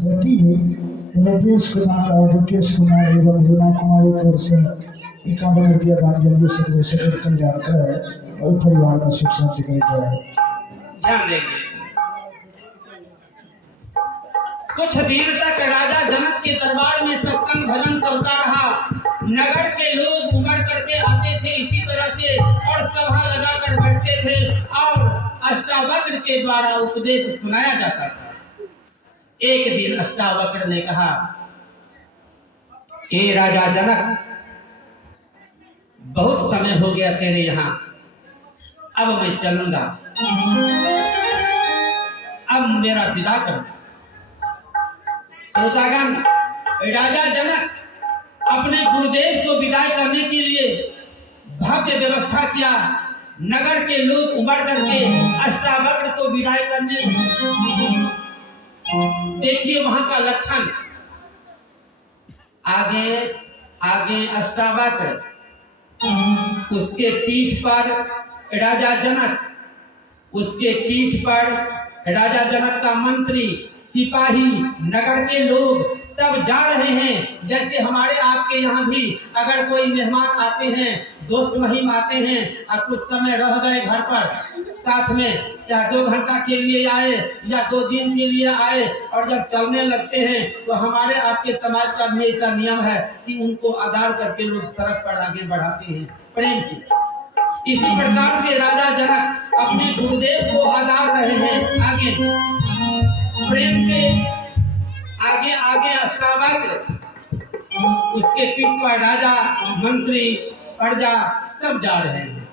पति राजेश कुमार और रिकेश कुमार एवं रीना कुमारी की ओर से 51 रुपया दान देंगे सर्वेश्वर कल्याण कर और परिवार में सुख शांति करी जाए। कुछ देर तक राजा जनक के दरबार में सत्संग भजन चलता रहा। नगर के लोग उमड़ करके आते थे इसी तरह से और सभा लगा कर बैठते थे और अष्टावक्र के द्वारा उपदेश सुनाया जाता था। एक दिन अष्टावक्र ने कहा, हे राजा जनक, बहुत समय हो गया तेरे यहाँ, अब मैं चलूंगा, अब मेरा विदा कर। श्रोतागण, राजा जनक अपने गुरुदेव को विदाई करने के लिए भव्य व्यवस्था किया। नगर के लोग उमड़ करके अष्टावक्र को विदाई करने, देखिए वहां का लक्षण। आगे आगे अष्टावक्र, उसके पीठ पर राजा जनक, उसके पीठ पर राजा जनक का मंत्री, सिपाही, नगर के लोग सब जा रहे हैं। जैसे हमारे आपके यहाँ भी अगर कोई मेहमान आते हैं, दोस्त महिम आते हैं और कुछ समय रह गए घर पर, साथ में चाहे 2 घंटा के लिए आए या 2 दिन के लिए आए और जब चलने लगते हैं तो हमारे आपके समाज का भी ऐसा नियम है कि उनको आदर करके लोग सड़क पर आगे बढ़ाते हैं प्रेम से। इसी प्रकार से राजा जनक अपने गुरुदेव को आदर रहे हैं आगे प्रेम से। आगे आगे अष्टावक्र, उसके पीठ पर राजा, मंत्री, प्रजा सब जा रहे हैं।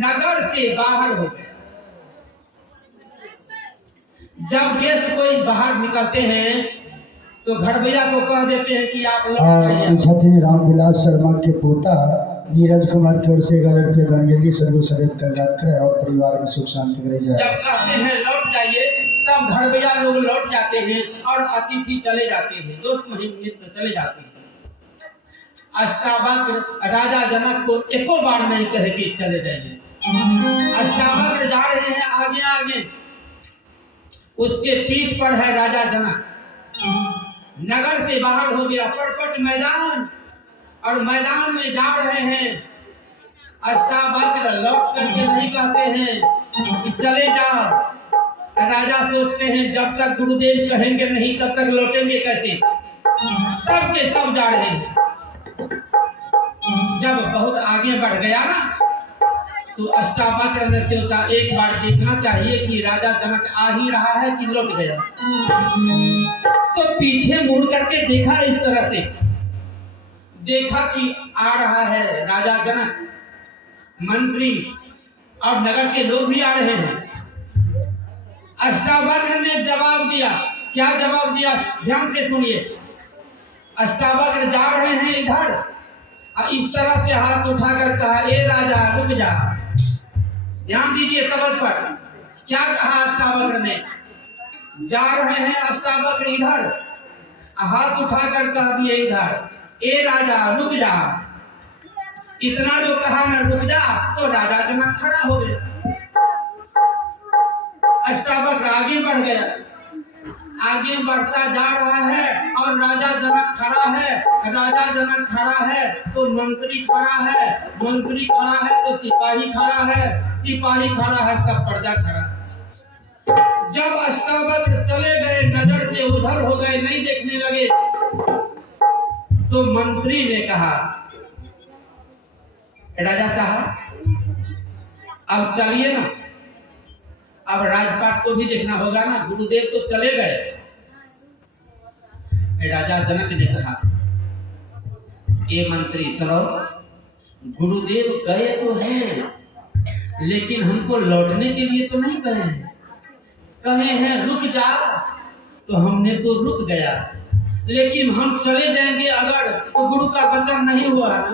नगर से बाहर हो गए। जब गेस्ट कोई बाहर निकलते हैं तो घरभैया को कह देते हैं कि आप छत्री रामविलास शर्मा के पोता नीरज कुमार की ओर से 11 रुपये दान सर्वसदेव कल्याण करे और परिवार में सुख शांति रह जाए। जब कहते हैं लौट जाइए, तब घरभैया लोग लौट जाते हैं और अतिथि चले जाते हैं, दोस्त महिम मित्र चले जाते हैं। अष्टावक्र राजा जनक को एको बार नहीं कहे कि चले जाइए। अष्टावक्र जा रहे हैं आगे आगे, उसके पीठ पर है राजा जनक। नगर से बाहर हो गया परपट मैदान और मैदान में जा रहे हैं। अष्टावक्र लौट करके नहीं कहते हैं कि चले जाओ। राजा सोचते हैं जब तक गुरुदेव कहेंगे नहीं तब तक लौटेंगे कैसे। सब के सब जा रहे हैं। जब बहुत आगे बढ़ गया ना तो अष्टावक्र ने सोचा एक बार देखना चाहिए कि राजा जनक आ ही रहा है कि लौट गया। तो पीछे मुड़ करके देखा, इस तरह से देखा कि आ रहा है राजा जनक, मंत्री और नगर के लोग भी आ रहे हैं। अष्टावक्र ने जवाब दिया। क्या जवाब दिया, ध्यान से सुनिए। अष्टावक्र जा रहे हैं इधर और इस तरह से हाथ उठाकर कहा, ए राजा रुक जा। ध्यान दीजिए शब्द पर। क्या कहा अष्टावक्र ने, जा रहे हैं अष्टावक्र इधर, हाथ उठाकर कह दिए इधर, ए राजा रुक जा। इतना जो कहा न रुक जा, तो राजा जनक खड़ा हो गया। अष्टावक्र आगे बढ़ गया, आगे बढ़ता जा रहा है और राजा जनक खड़ा है। राजा जनक खड़ा है तो मंत्री खड़ा है, मंत्री खड़ा है तो सिपाही खड़ा है, सिपाही खड़ा है, सब प्रजा खड़ा है। जब अष्टावक्र चले गए, नजर से उधर हो गए, नहीं देखने लगे, तो मंत्री ने कहा, राजा साहब अब चलिए ना, अब राजपाट को भी देखना होगा ना, गुरुदेव तो चले गए। राजा जनक ने कहा, ये मंत्री सुनो, गुरुदेव गए तो हैं लेकिन हमको लौटने के लिए तो नहीं कहे हैं। कहे हैं रुक जा, तो हमने तो रुक गया, लेकिन हम चले जाएंगे अगर तो गुरु का वचन नहीं हुआ ना।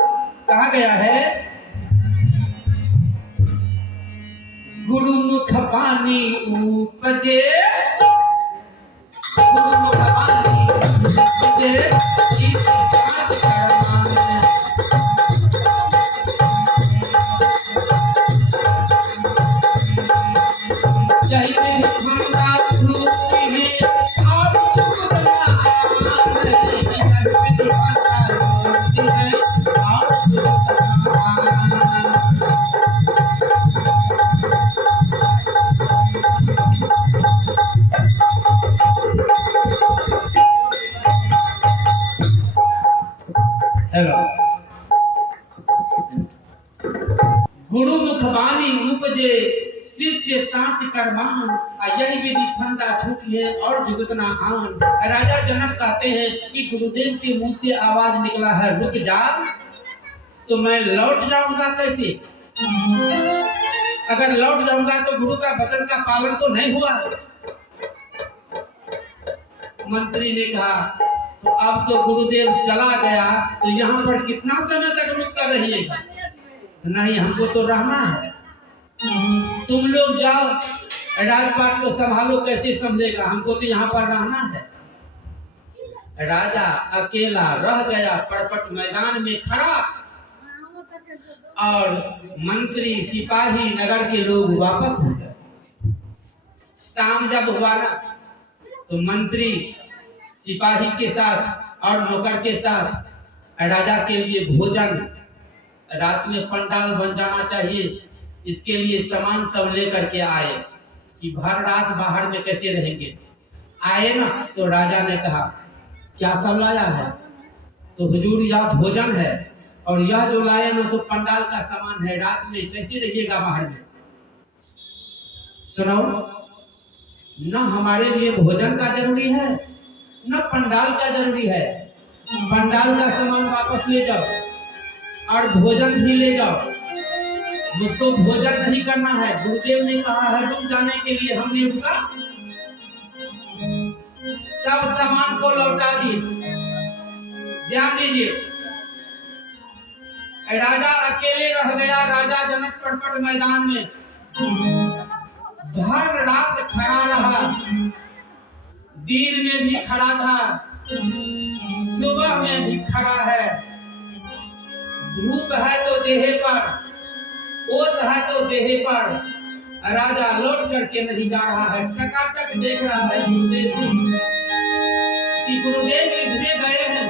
कहा गया है, गुरु मुख पानी उपजे, गुरु मुख पानी उपजे, जय करमान यही विधि फंदा छूटिए और जुगतना आन। राजा जनक कहते हैं कि गुरुदेव के मुंह से आवाज निकला है रुक जा, तो मैं लौट जाऊंगा कैसे? अगर लौट जाऊंगा तो गुरु का वचन का पालन तो नहीं हुआ। मंत्री ने कहा तो अब तो गुरुदेव चला गया, तो यहाँ पर कितना समय तक रुक कर रहिएगा? नहीं, हमको तो रहना है। तुम लोग जाओ, राजपाट को संभालो, कैसे संभलेगा? हमको तो यहाँ पर रहना है। राजा अकेला रह गया परपट मैदान में खड़ा, और मंत्री सिपाही नगर के लोग वापस हो गए। शाम जब हुआ ना, तो मंत्री सिपाही के साथ और नौकर के साथ राजा के लिए भोजन, रात में पंडाल बन जाना चाहिए, इसके लिए सामान सब लेकर के आए कि भर रात बाहर में कैसे रहेंगे। आए ना, तो राजा ने कहा क्या सब लाया है? तो हुजूर यह भोजन है, और यह जो लाए ना सो पंडाल का सामान है, रात में कैसे रहिएगा बाहर में? सुनो, न हमारे लिए भोजन का जरूरी है न पंडाल का जरूरी है। पंडाल का सामान वापस ले जाओ और भोजन भी ले जाओ। मुझको भोजन नहीं करना है, गुरुदेव ने कहा है रुक जाने के लिए, हमने रुका। सब सामान को लौटा दिए। ध्यान दीजिए, राजा अकेले रह गया। राजा जनक परपट मैदान में भर रात खड़ा रहा, दिन में भी खड़ा था, सुबह में भी खड़ा है। धूप है तो देहे पर, ओस है तो देहे पर। राजा लौट करके नहीं जा रहा है, टकाटक देख रहा है गुरुदेव कि गुरुदेव युद्ध में गए हैं।